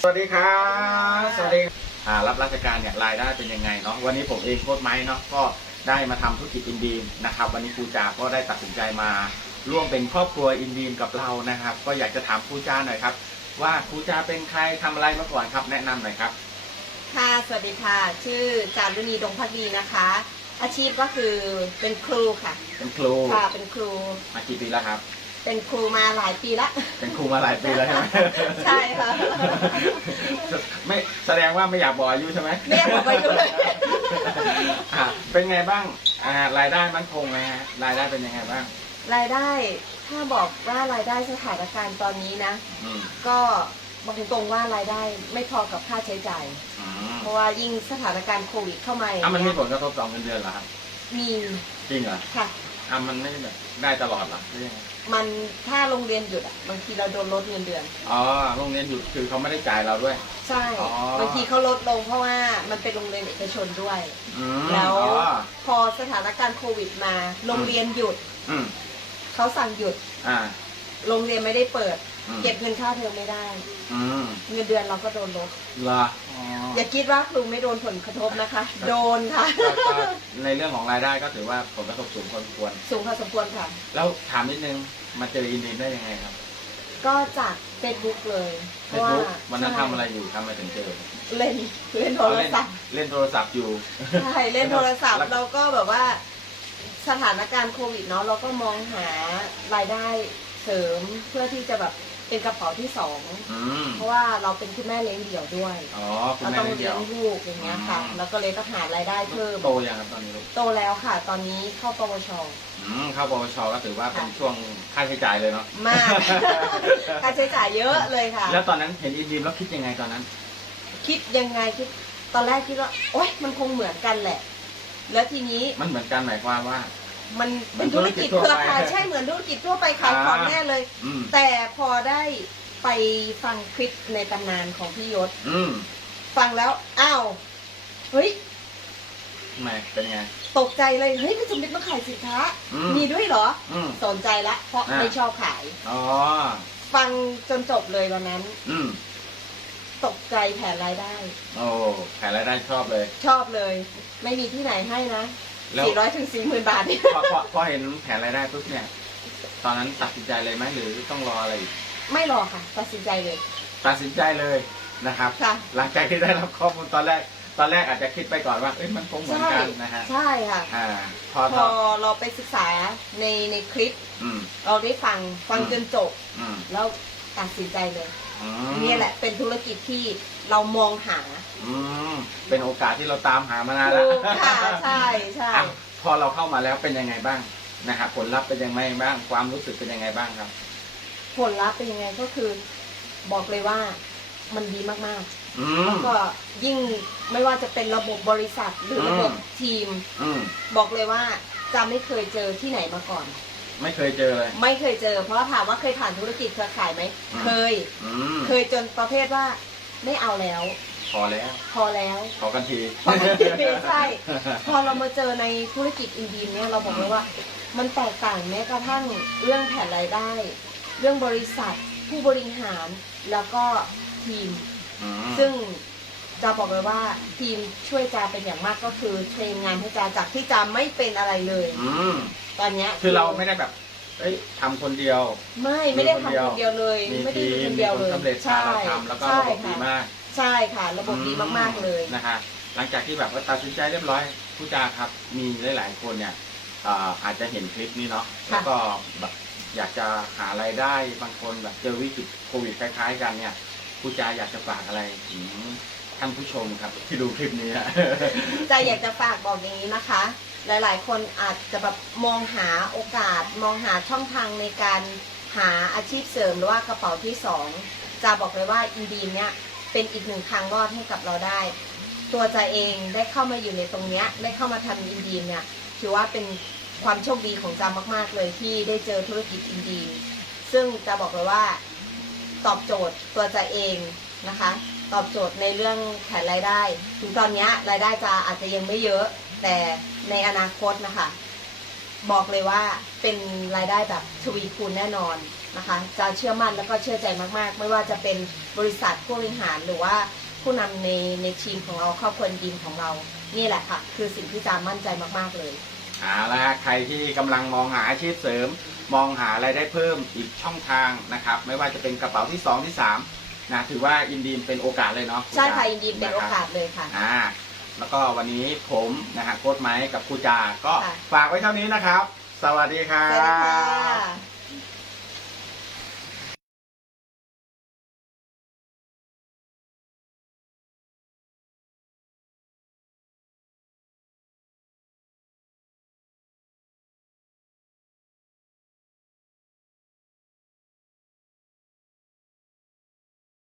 สวัสดีครับ สวัสดีอ่ารับราชการเนี่ยรายได้เป็นยังไงเนาะวันนี้ผมเองโค้ดไม้เนาะก็ได้มาทำธุรกิจอินดีมนะครับวันนี้ครูจาก็ได้ตัดสินใจมาร่วมเป็นครอบครัวอินดีมกับเรานะครับ ก็อยากจะถามครูจาหน่อยครับ ว่าครูจาเป็นใครทำอะไรมาก่อนครับ แนะนำหน่อยครับ ค่ะ สวัสดีค่ะ ชื่อจารุณีดงพักดีนะคะ อาชีพก็คือเป็นครูค่ะ เป็นครูค่ะเป็นครูมากี่ปีแล้วครับ เป็นครูมาหลายปีละ เป็นครูมาหลายปีแล้วใช่ไหมใช่ค่ะ ไม่แสดงว่าไม่อยากบอกอายุใช่ไหมไม่อยากบอกอายุเลย อะเป็นไงบ้างอ่ารายได้มั่นคงไหมฮะรายได้เป็นยังไงบ้าง รายได้ถ้าบอกว่ารายได้สถานการณ์ตอนนี้นะ อืมก็บอกตรงๆว่ารายได้ไม่พอกับค่าใช้จ่าย อืมเพราะว่ายิ่งสถานการณ์โควิดเข้ามาอย่าอะงมันมีเงี้ยผลกระทบต่อเงินเดือนเหรอครับมีจริงเหรอค่ะ อะมันไม่ได้แบบได้ตลอดเหรอหรือยังไงมันถ้าโรงเรียนหยุดอะบางทีเราโดนลดเงินเดือน อ๋อโรงเรียนหยุดคือเขาไม่ได้จ่ายเราด้วย ใช่อ๋อ บางทีเขาลดลงเพราะว่ามันเป็นโรงเรียนเอกชนด้วย อืมแล้วอ๋อพอสถานการณ์โควิดมา โรงเรียนหยุดอืมเขาสั่งหยุด อ่าโรงเรียนไม่ได้เปิด อืมเก็บเงินค่าเทอมไม่ได้ อืมเงินเดือนเราก็โดนลด เหรออ๋อ อย่าคิดว่าครูไม่โดนผลกระทบนะคะ โดนค่ะก็ก็ในเรื่องของรายได้ก็ถือว่าผลกระทบสูงพอสมควร สูงพอสมควรค่ะ แล้วถามนิดนึงมาเจออินดีมได้ยังไงครับก็จากเฟซบุ๊กเลยเพเฟราะซว่าบุ๊กวันนั้นใช่ทำอะไรอยู่ทำไมถึงเจอเล่นเล่นโทรศัพท์ เล่นโทรศัพท์อยู่ ใช่เล่นโทรศัพท์แล้ว เราก็แบบว่าสถานการณ์โควิดเนาะเราก็มองหารายได้เสริมเพื่อที่จะแบบ เป็นกระเป๋าที่สอง อืมเพราะว่าเราเป็นคุณแม่เลี้ยงเดี่ยวด้วยอ๋อคุณเราแม่ต้องเลี้เลี้ยยงงลูกอย่างเงี้ยค่ะ อืม แล้วก็เลยต้องหารายได้เพิ่ม โตยังครับตอนนี้ลูกโตแล้วค่ะ ตอนนี้เข้าปวช อืมเข้าปวชก็ถือว่าเป็นค่ะช่วงค่าใช้จ่ายเลยเนาะ มาก ค่าใช้จ่ายเยอะเลยค่ะ แล้วตอนนั้นเห็นอินดีมแล้วคิดยังไงตอนนั้น คิดยังไงคิดตอนแรกคิดว่าโอ๊ยมันคงเหมือนกันแหละ แล้วทีนี้มันเหมือนกันหมายความว่า มันมัเป็นนธุธุรรกิกิจจทั่วเครือไปข่ายใช่เหมือนธุรกิจทั่วไปขายของอ่าแน่เลย อืมแต่พอได้ไปฟังคลิปในตำนานของพี่ยศ อืมฟังแล้วอ้าวเฮ้ย ทำไมเป็นไง ตกใจเลยเฮ้ยมันจะเป็นมาขายสินค้าอืม มีด้วยเหรอ อืม สนใจละ เพราะอ่า ไม่ชอบขาย อ๋อ ฟังจนจบเลยวันนั้น อืมตกใจแผนรายได้ โอ้แผนรายได้ชอบเลย ชอบเลย ไม่มีที่ไหนให้นะ แล้วสี่ร้อยถึงสี่หมื่นบาทเนี่ยพอพอพอเห็นแผนรายได้ปุ๊บเนี่ย ตอนนั้นตัดสินใจเลยไหมหรือต้องรออะไรอีกไม่รอค่ะ ตัดสินใจเลย ตัดสินใจเลยนะครับ ค่ะ หลังจากที่ได้รับข้อมูลตอนแรก ตอนแรกอาจจะคิดไปก่อนว่า เอ้ยมันคงเหมือนใช่กันนะฮะ ใช่ค่ะ อ่า พอพพออเราไปศึกษาในในคลิป อืม เราได้ฟังฟังอืม จนจบ อืมแล้วตัดสินใจเลย อืม นี่แหละเป็นธุรกิจที่ เรามองหาอืมเป็นโอกาสที่เราตามหามานานแล้วถูกค่ะใช่ใช่อะพอเราเข้ามาแล้วเป็นยังไงบ้างนะครับผลลัพธ์เป็นยังไงบ้าง ความรู้สึกเป็นยังไงบ้างครับ ผลลัพธ์เป็นยังไงก็คือ บอกเลยว่ามันดีมากอืๆม แล้วก็ยิ่งไม่ว่าจะเป็นระบบบริษัทหรือระบบอืม ทีม อืมบอกเลยว่าจะไม่เคยเจอที่ไหนมาก่อน ไม่เคยเจอเลย ไม่เคยเจอ เพราะถามว่าเคยผ่านธุรกิจเครือข่ายไหมอืม เคย อืมเคยจนประเภทว่า ไม่เอาแล้ว พอแล้ว พอแล้วขอกันที พอกันทีใช่ พอเรามาเจอในธุรกิจอินดีมเนี่ยเราบอกเลยว่า มันแตกต่างแม้กระทั่งเรื่องแผนรายได้ เรื่องบริษัท ผู้บริหารแล้วก็ทีม อืมซึ่งจะบอกเลยว่าทีมช่วยจาเป็นอย่างมากก็คือเทรนงานให้จาจากที่จาไม่เป็นอะไรเลย อืมตอนเนี้ย คือเราไม่ได้แบบ เอ้ยทำคนเดียว ไม่ไม่ได้มีคนเดียวทำคนเดียวเลย มีไม่ได้ทีดูมคนมีเดียวคนเลยสำเร็จพาเราทำแล้วก็ใช่ระบบดีค่ะมากใช่ค่ะ ระบบดีมากๆเลย นะฮะหลังจากที่แบบว่าตัดสินใจเรียบร้อยผู้จาครับ มีหลาย ๆ คนเนี่ยอ่าอาจจะเห็นคลิปนี้เนาะค่ะ แล้วก็แบบอยากจะหารายได้บางคนแบบเจอวิกฤตโควิดคล้าย ๆ กันเนี่ยผู้จาอยากจะฝากอะไรถึง ท่านผู้ชมครับที่ดูคลิปนี้ฮะ ใจอยากจะฝากบอกอย่างนี้นะคะ หลายๆ คนอาจจะแบบมองหาโอกาส มองหาช่องทางในการหาอาชีพเสริมหรือว่ากระเป๋าที่สองจะบอกเลยว่าอินดีมเนี่ยเป็นอีกหนึ่งทางรอดให้กับเราได้ ตัวใจเองได้เข้ามาอยู่ในตรงเนี้ยได้เข้ามาทำอินดีมเนี่ยถือว่าเป็นความโชคดีของจามากๆเลยที่ได้เจอธุรกิจอินดีมซึ่งจะบอกเลยว่าตอบโจทย์ตัวจะเองนะคะ ตอบโจทย์ในเรื่องแผนรายได้ ถึงตอนนี้รายได้จะอาจจะยังไม่เยอะ แต่ในอนาคตนะคะ บอกเลยว่าเป็นรายได้แบบทวีคูณแน่นอนนะคะ จะเชื่อมั่นแล้วก็เชื่อใจมากๆ ไม่ว่าจะเป็นบริษัทผู้บริหารหรือว่าผู้นำในในทีมของเราครอบครัวดีมของเรา นี่แหละค่ะ คือสิ่งที่จามั่นใจมากๆเลยเอาละใครที่กำลังมองหาอาชีพเสริม มองหารายได้เพิ่มอีกช่องทางนะครับ ไม่ว่าจะเป็นกระเป๋าที่ 2 ที่ 3 นะถือว่าอินดีมเป็นโอกาสเลยเนาะใช่ค่ะยินดีเป็นโอกาสเลยค่ะอ่าแล้วก็วันนี้ผมนะฮะโค้ดไม้กับครูจาก็ค่ะฝากไว้เท่านี้นะครับ สวัสดีครัสวัสดีค่บะ